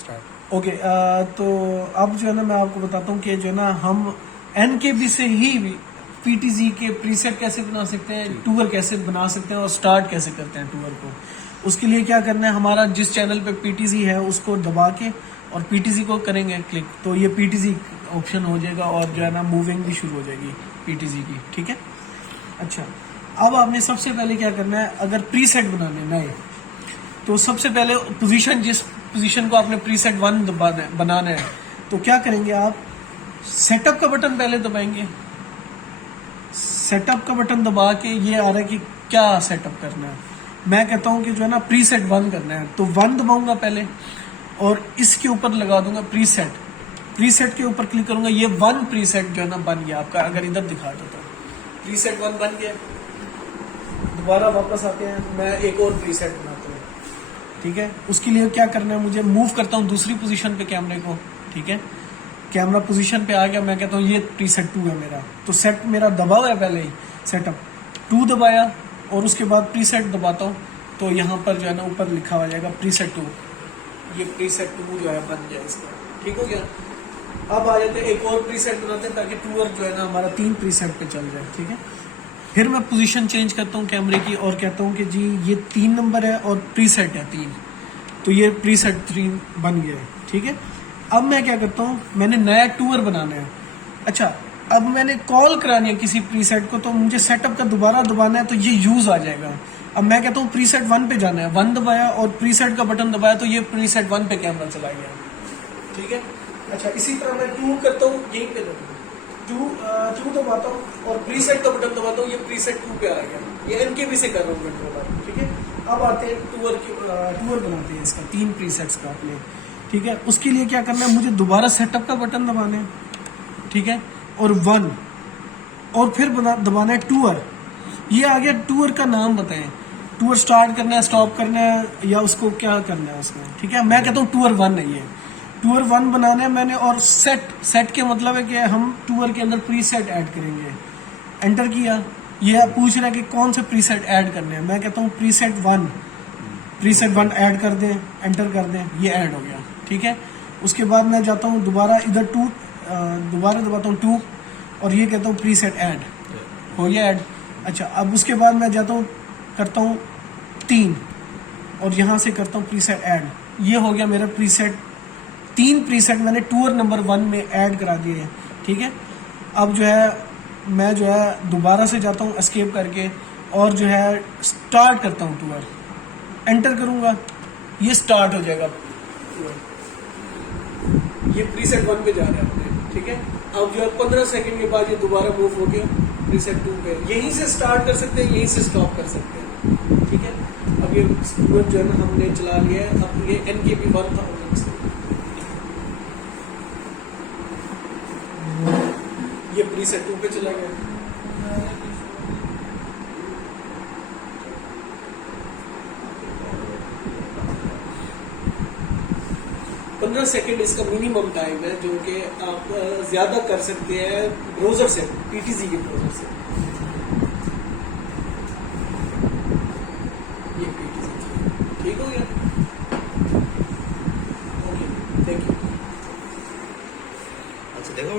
Start. Okay, तो अब जो है ना मैं आपको बताता हूँ कि जो है ना हम एनकेबी से ही पीटीजी के प्रीसेट कैसे बना सकते हैं, टूर कैसे बना सकते हैं और स्टार्ट कैसे करते हैं टूर को। उसके लिए क्या करना है, हमारा जिस चैनल पे पीटीजी है उसको दबा के और पीटीजी को करेंगे क्लिक, तो ये पीटीजी ऑप्शन हो जाएगा और जो है ना मूविंग भी शुरू हो जाएगी पीटीजी की। ठीक है, अच्छा अब आपने सबसे पहले क्या करना है, अगर प्रीसेट बनाने नए तो सबसे पहले पोजीशन, जिस पोजीशन को आपने प्रीसेट 1 बनाना है तो क्या करेंगे आप, सेटअप का बटन पहले दबाएंगे। सेटअप का बटन दबा के ये आ रहा है कि क्या सेटअप करना है, मैं कहता हूं कि जो है ना प्रीसेट 1 करना है, तो 1 दबाऊंगा पहले और इसके ऊपर लगा दूंगा प्रीसेट। प्रीसेट के ऊपर क्लिक करूंगा, ये 1 प्रीसेट जो है ना बन गया आपका। अगर इधर दिखा दो तो प्रीसेट 1 बन गया। दोबारा वापस आते हैं, मैं एक और प्रीसेट बनाता हूँ। ठीक है, उसके लिए क्या करना है, मुझे मूव करता हूँ दूसरी पोजीशन पे कैमरे को। ठीक है, कैमरा पोजीशन पे आ गया, मैं कहता हूँ ये प्रीसेट 2 है मेरा, तो सेट मेरा दबा हुआ है पहले ही, सेटअप 2 दबाया और उसके बाद प्रीसेट दबाता हूँ तो यहाँ पर जो है ना ऊपर लिखा हो जाएगा प्रीसेट 2। ये प्रीसेट 2 जो है बन गया इसका। ठीक हो गया, अब आ जाते हैं एक और प्रीसेट बनाते हैं ताकि टूर जो है ना हमारा 3 प्रीसेट पे चल जाए। ठीक है, फिर मैं पोजीशन चेंज करता हूँ कैमरे की और कहता हूँ कि जी ये 3 नंबर है और प्रीसेट है 3, तो ये प्रीसेट 3 बन गया है। ठीक है, अब मैं क्या करता हूँ, मैंने नया टूर बनाना है। अच्छा, अब मैंने कॉल करानी है किसी प्रीसेट को, तो मुझे सेटअप का दोबारा दबाना है तो ये यूज आ जाएगा। अब मैं कहता हूँ प्रीसेट 1 पे जाना है, 1 दबाया और प्रीसेट का बटन दबाया तो ये प्रीसेट 1 पे कैमरा चला गया। ठीक है, अच्छा इसी तरह मैं 2 करता हूँ, यहीं पे टू दबाता हूँ और प्रीसेट का बटन दबाता हूँ, ये प्रीसेट 2 पे आ गया। ये एनकेबी से कर रहा हूँ कंट्रोलर। ठीक है, अब आते हैं टूर बनाते हैं इसका 3 प्रीसेट्स का अपने। ठीक है, उसके लिए क्या करना है, मुझे दोबारा सेटअप का बटन दबाना है। ठीक है, और 1 और फिर दबाना है टूर। ये आ गया, टूर का नाम बताएं, टूर स्टार्ट करना है, स्टॉप करना है या उसको क्या करना है उसमें। ठीक है, मैं कहता हूँ टूर 1 है ये, टूर 1 बनाना है मैंने। और सेट के मतलब है कि हम टूर के अंदर प्रीसेट ऐड करेंगे। एंटर किया, ये पूछ रहा है कि कौन से प्रीसेट ऐड करने हैं, मैं कहता हूँ प्रीसेट 1 ऐड कर दें, एंटर कर दें, ये ऐड हो गया। ठीक है, उसके बाद मैं जाता हूँ दोबारा इधर दोबारा दबाता हूँ 2 और ये कहता हूँ प्रीसेट ऐड, हो गया ऐड। अच्छा, अब उसके बाद मैं जाता हूँ करता हूँ 3 और यहाँ से करता हूँ प्रीसेट ऐड, ये हो गया मेरा प्रीसेट। 3 प्रीसेट मैंने टूर नंबर 1 में ऐड करा दिए हैं। ठीक है, अब जो है मैं जो है दोबारा से जाता हूँ एस्केप करके और जो है स्टार्ट करता हूँ टूर, एंटर करूंगा, ये स्टार्ट हो जाएगा टूर। ये प्रीसेट 1 पे जा रहा है अपने। ठीक है, अब जो है 15 सेकंड के बाद ये दोबारा मूव हो गया प्रीसेट 2 पे। यहीं से स्टार्ट कर सकते हैं, यहीं से स्टॉप कर सकते हैं। ठीक है, अब ये टूर जो है ना हमने चला लिया है। अब ये एनकेबी 1 था, ये प्रीसेट 2 पे चला गया। 15 सेकंड इसका मिनिमम टाइम है, जो कि आप ज्यादा कर सकते हैं ब्राउजर से, पीटीजी के ब्राउजर से। ये पीटीजी ठीक हो गया। Okay, thank you. अच्छा देखो।